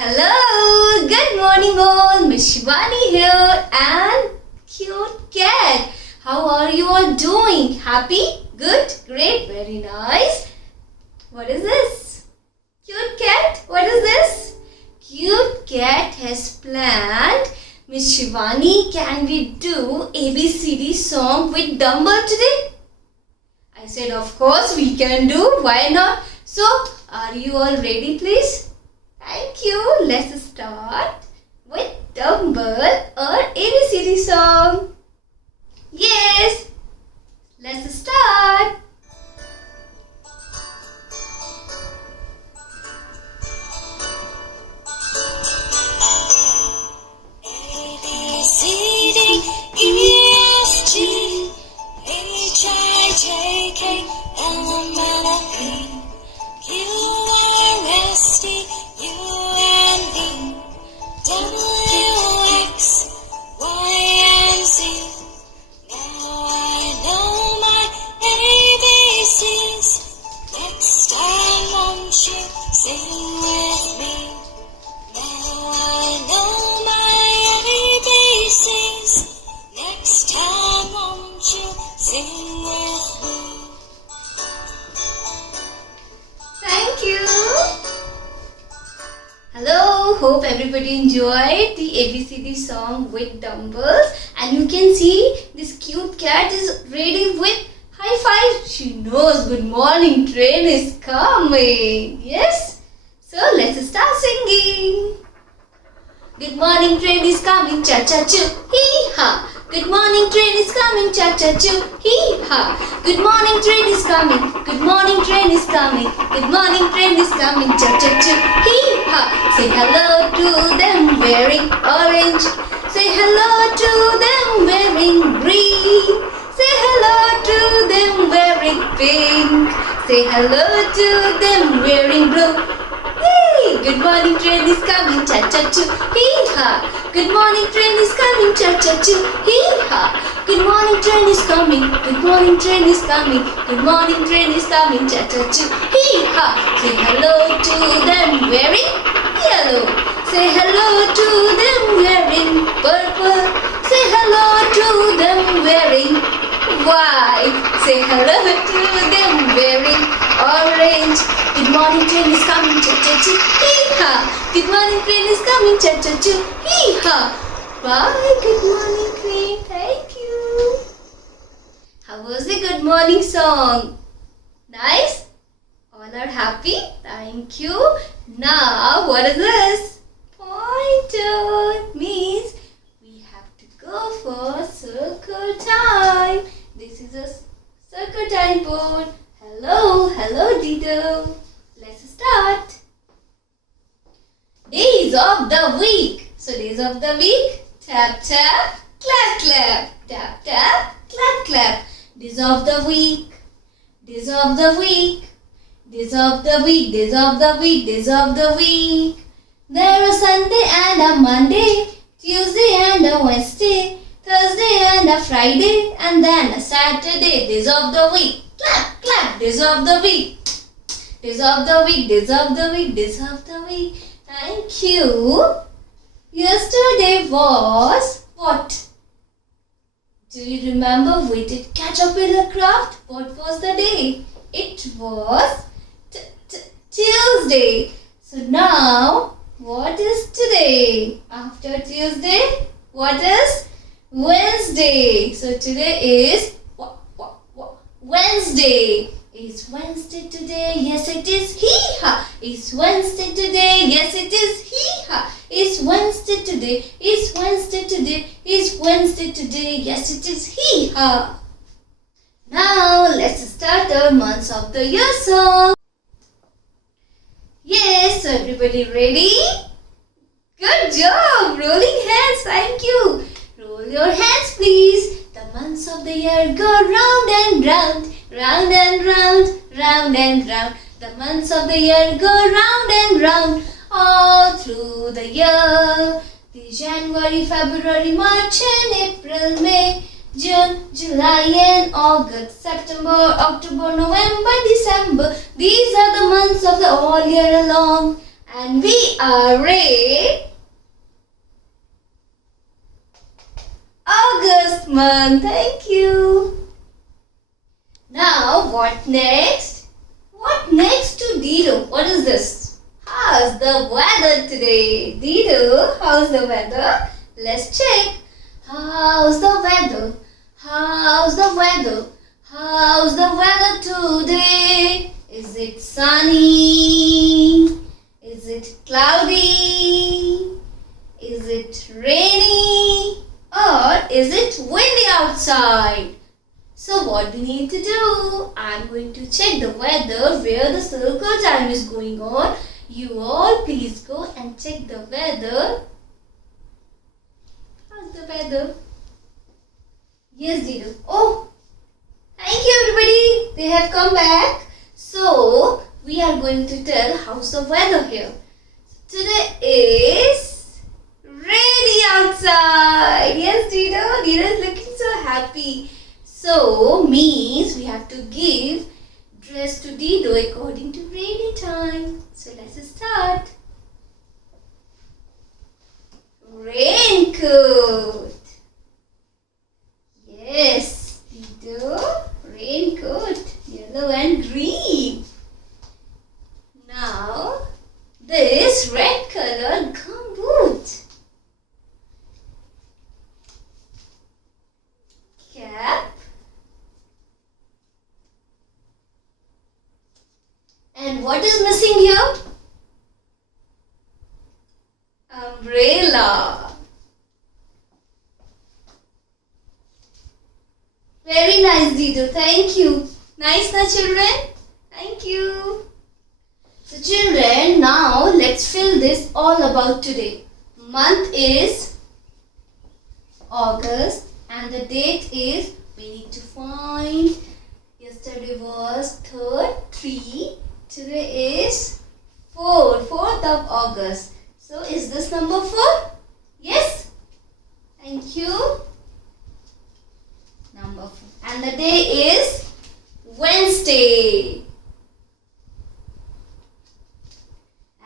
Hello, good morning all. Miss Shivani here and cute cat. How are you all doing? Happy? Good? Great? Very nice. What is this? Cute cat? What is this? Cute cat has planned. Miss Shivani, can we do ABCD song with dumbbell today? I said, of course we can do. Why not? So, are you all ready, please? Thank you. Let's start with dumbbell or ABCD song. Yes. Let's start. ABCD, EFG, HIJK, LMNOP, QRST, UNV, WX, YZ. Now I know my ABCs. Next time won't you sing with me? Now I know my ABCs. Next time won't you sing with me? Thank you. Hello, hope everybody enjoyed the ABCD song with dumbbells. And you can see this cute cat is ready with high five. She knows good morning train is coming. Yes? So let's start singing. Good morning train is coming, cha cha choo, hee ha. Good morning train is coming, cha cha choo, hee ha. Good morning train is coming, good morning train is coming, good morning train is coming, cha cha choo, hee ha. Say hello to them wearing orange, say hello to them wearing green, say hello to them wearing pink, say hello to them wearing blue. Hey, good morning train is coming, cha cha choo, hee ha. Good morning train is coming, cha cha choo, hee ha. Good morning train is coming, good morning train is coming, good morning train is coming, cha cha choo, hee ha. Say hello to them wearing yellow, say hello to them wearing purple, say hello to them wearing white, say hello to them wearing orange. Good morning train is coming, cha cha choo, hee ha. Good morning train is coming, cha cha choo, hee ha. Bye, good morning train. Thank you. How was the good morning song? Nice? All are happy? Thank you. Now, what is this? Pointer means we have to go for circle time. This is a circle time board. Hello, hello Dido. Let's start. Days of the week. So days of the week. Tap tap, clap clap. Tap tap, clap clap. Days of the week. Days of the week. Days of the week. Days of the week. Days of the week. There are Sunday and a Monday, Tuesday and a Wednesday, Thursday and a Friday, and then a Saturday. Days of the week. Clap, clap. Days of the week. Days of the week. Days of the week. Days of the week. Thank you. Yesterday was what? Do you remember we did caterpillar craft? What was the day? It was Tuesday. So now, what is today? After Tuesday, what is Wednesday? So today is Wednesday. Is Wednesday today? Yes, it is. Hee ha. Is Wednesday today? Yes, it is. Hee ha. Is Wednesday today? Is Wednesday today? Is Wednesday today? Yes, it is. Hee ha. Now let's start our months of the year song. Yes, so everybody ready? Good job. Rolling hands. Thank you. Roll your hands, please. The months of the year go round and round, round and round, round and round. The months of the year go round and round all through the year. The January, February, March and April, May, June, July and August, September, October, November, December. These are the months of the all year long. And we are in August month. Thank you. Now, what next? What next to Dido? What is this? How's the weather today? Dido, how's the weather? Let's check. How's the weather? How's the weather? How's the weather today? Is it sunny? Is it cloudy? Is it rainy? Or is it windy outside? So what we need to do? I'm going to check the weather where the circle time is going on. You all please go and check the weather. How's the weather? Yes, Dido. Oh, thank you everybody. They have come back. So we are going to tell how's the weather here. Today is rainy outside. Yes, Dido. Dido is looking so happy. So means we have to give dress to Dido according to rainy time. So let's start. Raincoat. Yes, Dido. Raincoat. Yellow and green. Now this red colored gumboot. Cap. And what is missing here? Umbrella. Very nice, Dido. Thank you. Nice, na children? Thank you. So children, now let's fill this all about today. Month is August and the date is, we need to find, yesterday was 3rd, 3. Today is 4th of August. So is this number 4? Yes? Thank you. Number 4. And the day is Wednesday.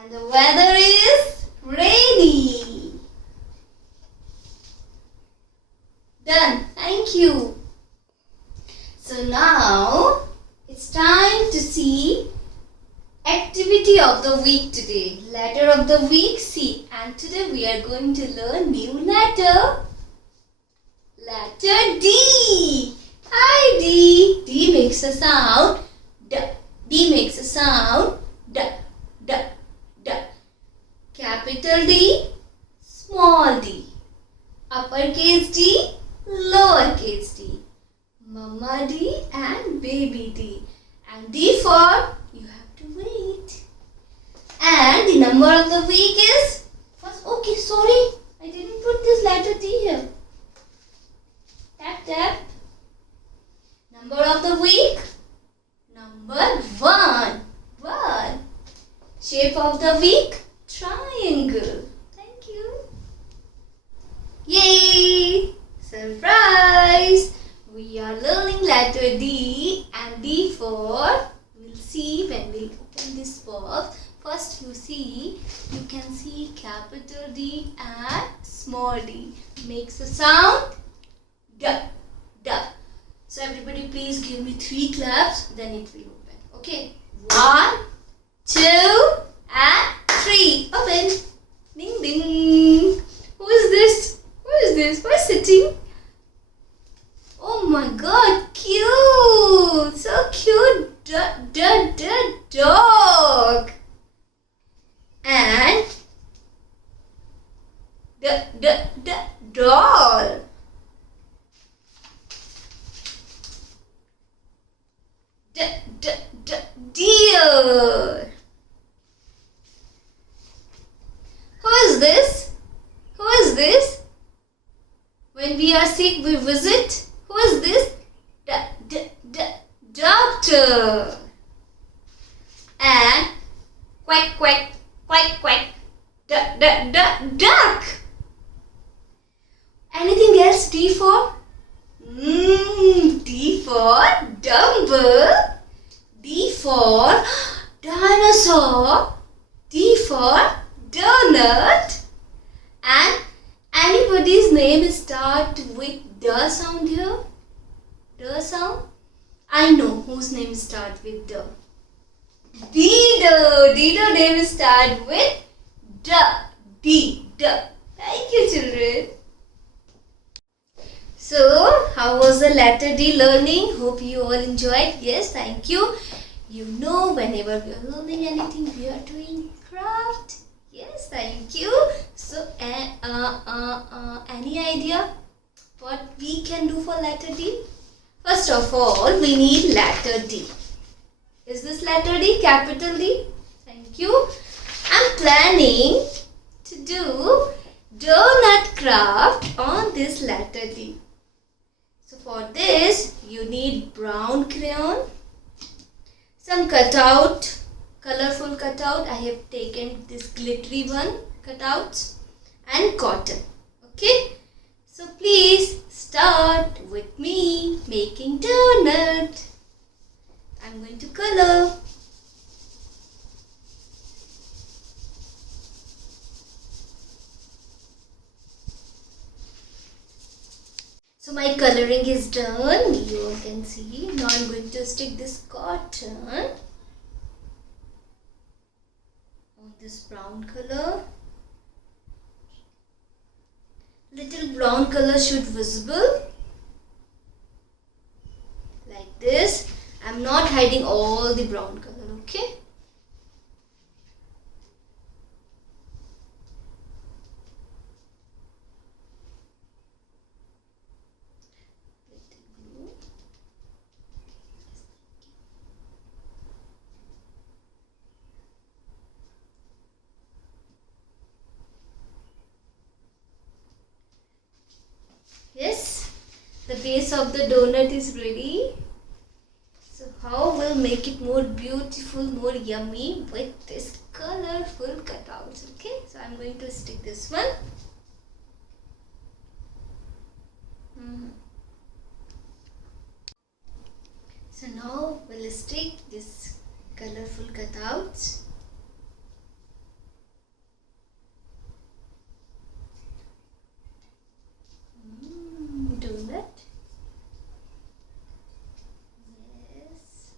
And the weather is rainy. Done. Thank you. So now it's time to see activity of the week today. Letter of the week C. And today we are going to learn new letter. Letter D. Hi D. D makes a sound D. D makes a sound D. D. D. Capital D. Small d. Uppercase D. Lowercase d. Mama D and baby D. And D for you have to wait. And the number of the week is first. Okay, sorry, I didn't put this letter D here. Tap tap. Number of the week. Number 1. 1. Shape of the week. Triangle. Thank you. Yay! Surprise! We are learning letter D and D for, we'll see when we open this box. First you can see capital D and small d. Makes a sound D. D. So everybody please give me 3 claps, then it will open. Okay. 1, 2 and 3. Open. Ding ding. Who is this? Who is this? Who is sitting? Oh my god, cute! So cute! Dog! And doll! Deer! Who is this? Who is this? When we are sick, we visit. Who is this? Doctor. And quack, quack, quack, quack. Duck. Anything else? D for? D for dumbbell. D for dinosaur. D for donut. And anybody's name start with the sound here? The sound? I know whose name start with the. Dido. Dido name start with the. D. The. Thank you, children. So, how was the letter D learning? Hope you all enjoyed. Yes, thank you. You know, whenever we are learning anything, we are doing craft. Yes, thank you. So, any idea what we can do for letter D? First of all, we need letter D. Is this letter D? Capital D? Thank you. I'm planning to do donut craft on this letter D. So for this, you need brown crayon, some cutout, colorful cutout. I have taken this glittery one cutouts and cotton. Okay. So please start with me making donut. I'm going to color. So my coloring is done. You all can see. Now I'm going to stick this cotton on this brown color. Little brown color should visible like this. I'm not hiding all the brown color, okay? Yes, the base of the donut is ready. So how we'll make it more beautiful, more yummy with this colorful cutouts, okay? So I'm going to stick this one. So now we'll stick this colorful cutouts. Donut. Yes.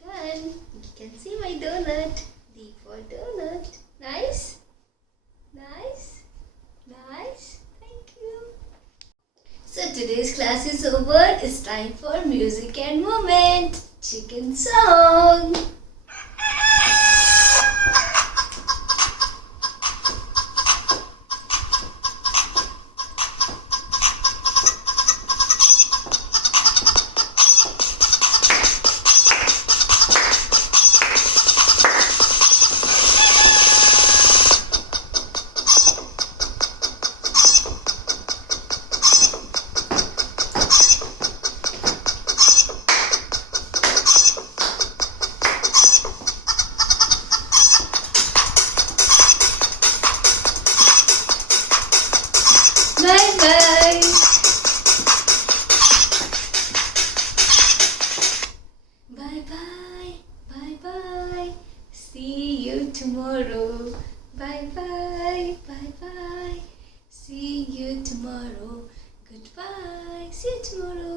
Done. You can see my donut. D for donut. Nice. Nice. Nice. Thank you. So today's class is over. It's time for music and moment. Chicken song. Bye bye. Bye bye. Bye bye. See you tomorrow. Bye bye. Bye bye. See you tomorrow. Goodbye. See you tomorrow.